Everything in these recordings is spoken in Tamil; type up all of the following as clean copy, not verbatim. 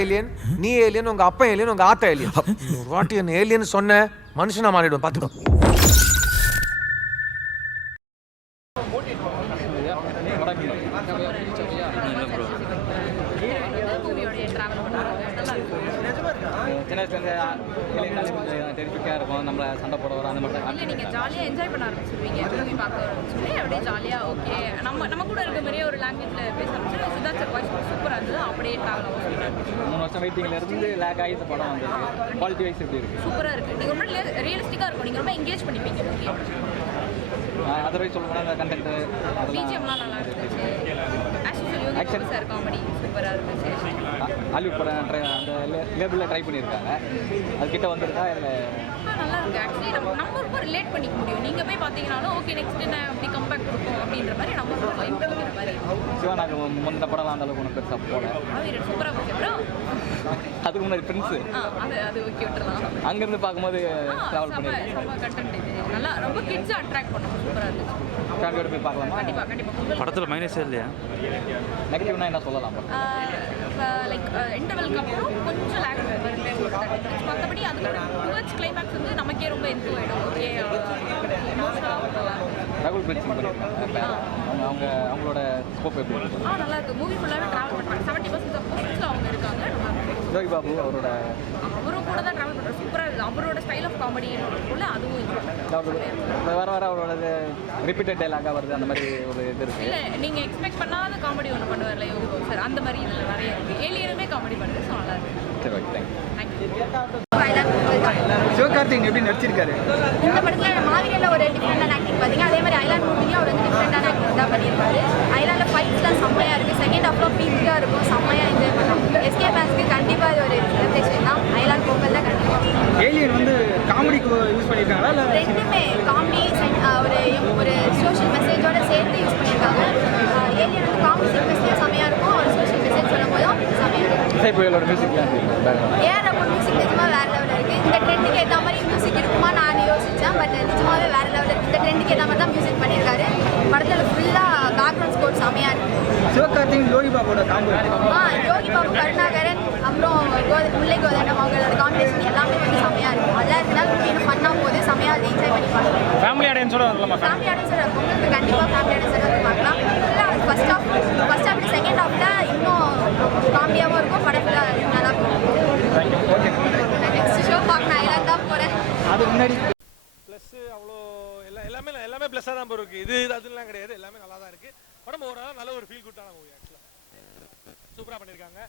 ஏலியன், நீ ஏலியன், உங்க அப்பா ஏலியன், உங்க ஆத்தா ஏலியன். ஒரு வாட்டி என்ன ஏலியன் சொன்ன மனுஷனா மாறிடும் பாத்துக்கோ. சின்ன வயசுலேருந்து கொஞ்சம் டெரிஃபிக்காக இருக்கும், நம்மளை சண்டை போட வரும் அந்த மாதிரி. இல்லை நீங்கள் ஜாலியாக என்ஜாய் பண்ண ஆரம்பிச்சிருவீங்க, மூவி பார்க்க ஆரம்பிச்சிருவீங்க, அப்படியே ஜாலியாக ஓகே நம்ம கூட இருக்க மாதிரியே ஒரு லாங்குவேஜில் பேச ஆரம்பிச்சு. சித்தார்த் சார் வாய்ஸ் சூப்பராக இருந்தது, அப்படியே ட்ராவல் ஆகும். சூப்பராக இருக்குது. 3 வருஷம் வெயிட்டிங்கில் இருந்து லேக் ஆகி இந்த படம் வந்து குவாலிட்டி வைஸ் எப்படி இருக்குது? சூப்பராக இருக்குது. நீங்கள் ரொம்ப ரியலிஸ்டிக்காக இருக்கும், நீங்கள் ரொம்ப என்கேஜ் பண்ணிப்பீங்க மூவி. அதர்வைஸ் சொல்ல போனால் அந்த கண்டென்ட்டு பிஜிஎம்லாம் நல்லா இருந்துச்சு. ஆக்சுவலி சார் காமெடி சூப்பராக இருந்துச்சு. ஹாலிவுட் படம் அந்த லேபிளில் ட்ரை பண்ணியிருக்காங்க, அதுக்கிட்ட வந்துருக்கா இல்லை? நல்லா இருக்கு. ஆக்சுவலி நம்ம ரொம்ப ரிலேட் பண்ணிக்க முடியும். நீங்கள் போய் பார்த்தீங்கன்னாலும் ஓகே நெக்ஸ்ட் என்ன அப்படி கம்பேக் கொடுக்கும் அப்படின்ற மாதிரி நம்ம ரொம்ப லைன் பண்ணிக்கிற மாதிரி. சிவா நாங்கள் முந்தின படம்லாம் அந்த அளவுக்கு ஒன்று பெருசாக போகல. சூப்பராக போச்சு. அப்புறம் அதுக்கு முன்னாடி ஃப்ரெண்ட்ஸு அது ஓகே விட்டுறலாம். அங்கேருந்து பார்க்கும்போது ட்ராவல் பண்ணி ரொம்ப கண்டென்ட் இது நல்லா ரொம்ப கிட்ஸை அட்ராக்ட் பண்ணும். சூப்பராக இருந்துச்சு. ஃபேமிலியோட போய் பார்க்கலாம். கண்டிப்பாக படத்தில் மைனஸே இல்லையா? நெகட்டிவ்னா என்ன சொல்லலாம்? லைக் இன்டர்வெல்க்கு அப்புறம் கொஞ்சம் லேக் வருமே. மற்றபடி அதுக்கு டுவர்ட்ஸ் கிளைமேக்ஸ் வந்து நமக்கே ரொம்ப என்ஜாய் ஆகிடும். ஓகே ரகுல் பிரீத் சிங் பண்ணியிருக்காங்க, அவங்களோட ஸ்கோப் எப்படி இருக்குது? நல்லா இருக்குது. மூவி ஃபுல்லாகவே ட்ராவல் பண்ணுறாங்க. 70% ஆஃப் போர்ஷன்ஸில் அவங்க இருக்காங்க. யோகி பாபு அவரும் கூட தான் ட்ராவல் பண்ணுறாரு. சூப்பராக இருக்குது. அவரோட ஸ்டைல் ஆஃப் காமெடின்னு இருக்குல்ல, அதுவும் வர அவரோட ரிப்பீட்டட் டைலாகாக வருது, அந்த மாதிரி ஒரு இது இருக்குது. இல்லை நீங்கள் எக்ஸ்பெக்ட் பண்ணாத காமெடி ஒன்று பண்ணுவார்ல யோகி பாபு சார், அந்த மாதிரி இதில் நிறைய இருக்குது. ஏலியனுமே காமெடி பண்ணுறது. ஸோ நல்லா இருக்குது. சரி, ஓகே, தேங்க்யூ. சிவகார்த்திகேயன் எப்படி நடிச்சிருக்காரு இந்த படத்தில்? மாவீரனில் ஒரு டிஃப்ரெண்டான ஆக்டிங் பார்த்தீங்க, அதே மாதிரி ஐலாண்ட் மூவிலையும் அவர் வந்து டிஃப்ரெண்டான ஆக்டிங் தான் பண்ணியிருப்பாரு. ஐலாண்டில் ஃபைட்ஸ்லாம் செம்மையாக இருக்குது. செகண்ட் ஹாஃப்லாம் பீக்காக இருக்கும், செம்மையாக என்ஜாய் பண்ணலாம். எஸ்கே ஃபேன்ஸ்க்கு கண்டிப்பாக இது ஒரு செலிப்ரேஷன் தான். ஐலாண்ட் பொங்கல் தான் கண்டிப்பாக. ஏலியன் வந்து காமெடிக்கு யூஸ் பண்ணியிருக்காங்களா இல்லை? ரெண்டுமே காமெடி ஒரு சோஷியல் மெசேஜோட சேர்த்து யூஸ் பண்ணியிருக்காங்க. ஏலியன் வந்து காமெடி சீக்வன்ஸ்லேயும் செம்மையாக இருக்கும், ஒரு சோஷியல் மெசேஜ் சொல்லும் போதும் செம்மையாக இருக்கும். இசை புயலோட மியூசிக்லாம் ஏஆர் ரஹ்மான் மியூசிக் நிஜமாக வேறு லெவலில் இருக்குது. இந்த ட்ரெண்டுக்கு ஏற்ற மாதிரி மியூசிக் இருக்குமா நான் யோசித்தேன், பட் நிஜமாவே வேறு லெவலில் இருக்குது. இந்த ட்ரெண்டுக்கு ஏற்ற மாதிரி தான் மியூசிக் பண்ணியிருக்காரு. படத்தில் ஃபுல்லாக பேக்ரவுண்ட் ஸ்கோர் செம்மையாக இருக்குது. சிவகார்த்திகேயன் யோகி பாபோட காம்போ. யோகி பாபு, கருணாகரன், அப்புறம் முல்லை கோதண்டம் அவங்களோட காம்பினேஷன் எல்லாமே வந்து செம்மையாக இருக்கும். அதெல்லாம் இருந்தாலும் இன்னும் ஃபன்னாக போகுது, செம்மையாக என்ஜாய் பண்ணி பார்க்கலாம். ஃபேமிலி ஆடியன்ஸோட வரலாமா? ஃபேமிலி ஆடியன்ஸோட உங்களுக்கு கண்டிப்பாக ஃபேமிலி ஆடியன்ஸோட வந்து பார்க்கலாம். ஃபுல்லாக ஃபஸ்ட் ஹாஃப் செகண்ட் ஹாஃபில் இன்னும் காமெடியாகவும் இருக்கும். படம் ஃபுல்லாக நல்லா இருக்கும். நெக்ஸ்ட் ஷோ பார்க்க நான் எல்லாம் தான் போகிறேன். அது முன்னாடி ப்ளஸ் அவ்வளோ எல்லாமே ப்ளஸ்ஸாக தான் போயிருக்கு. இது அதெல்லாம் கிடையாது, எல்லாமே நல்லா தான் இருக்குது. படம் ஓவராலாக நல்ல ஒரு ஃபீல் குட்டான மூவி. ஆக்சுவலாக சூப்பராக பண்ணியிருக்காங்க.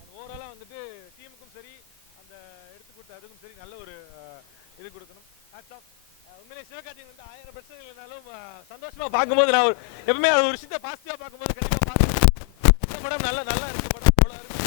அது ஓவராலாக வந்துட்டு டீமுக்கும் சரி, அந்த எடுத்து கொடுத்த அதுக்கும் சரி நல்ல ஒரு இது கொடுக்கணும். Hats off. உண்மையிலே சிவகார்த்திகேயன் வந்து 1000 பிரச்சனைகள் இருந்தாலும் சந்தோஷமாக பார்க்கும்போது நான் எப்பவுமே அது ஒரு விஷயத்தை பாசிட்டிவாக பார்க்கும்போது கண்டிப்பாக பார்த்து படம் நல்லா இருக்குது. படம் அவ்வளோ இருக்குது.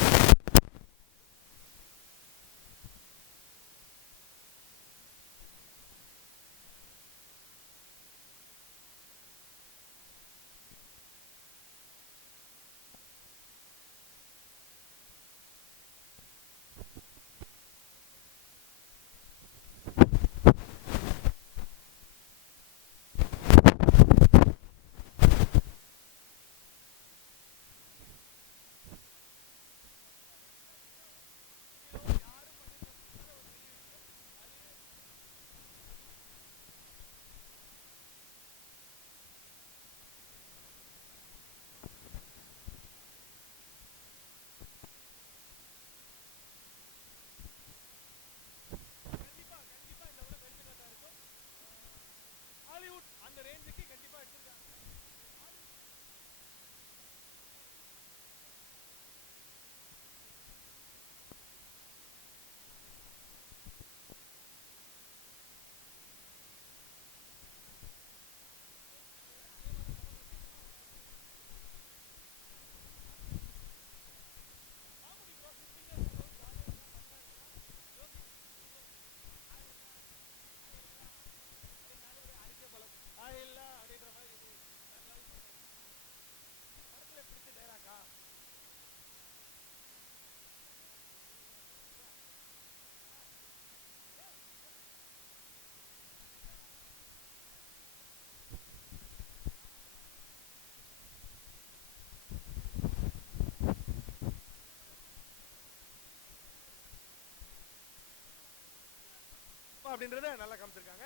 அப்படின்றத நல்லா காமிச்சிருக்காங்க.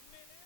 உண்மையிலே